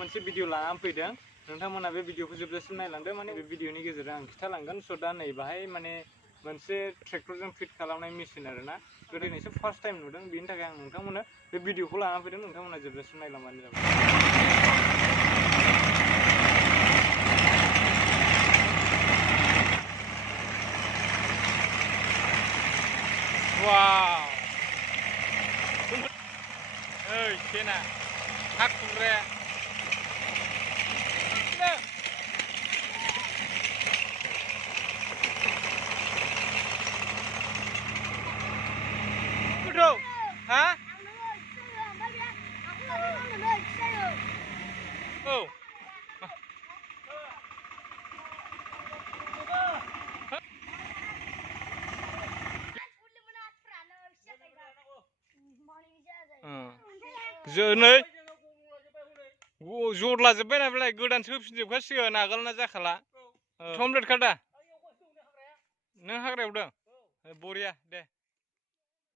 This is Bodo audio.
मोनसे भिडिअ लानानै फैदों नोंथांमोना बे भिडिअखौ जोबजासिम नायलांदो माने बे भिडिअनि गेजेरजों आं खिथालांगोन स' दा नै बाहाय माने मोनसे ट्रेक्टरजों फिट खालामनाय मेसिन आरोना गोदोनिसो फार्स्ट टाइम नुदों बेनि थाखाय आं नोंथांमोननो बे भिडिअखौ लानानै फैदों नोंथांमोना जोबजासिम नायलांबानो जाबाय वाव ओइ केना हाक खुंग्राया Betul, hah? Oh. Jone, jodla जोब्बाय ना बेलाय गोदानसो होफिनजोबखासिगोन आगोलना जाखाला कमप्लिट खादा नों हाग्रायाव दं बरिया दे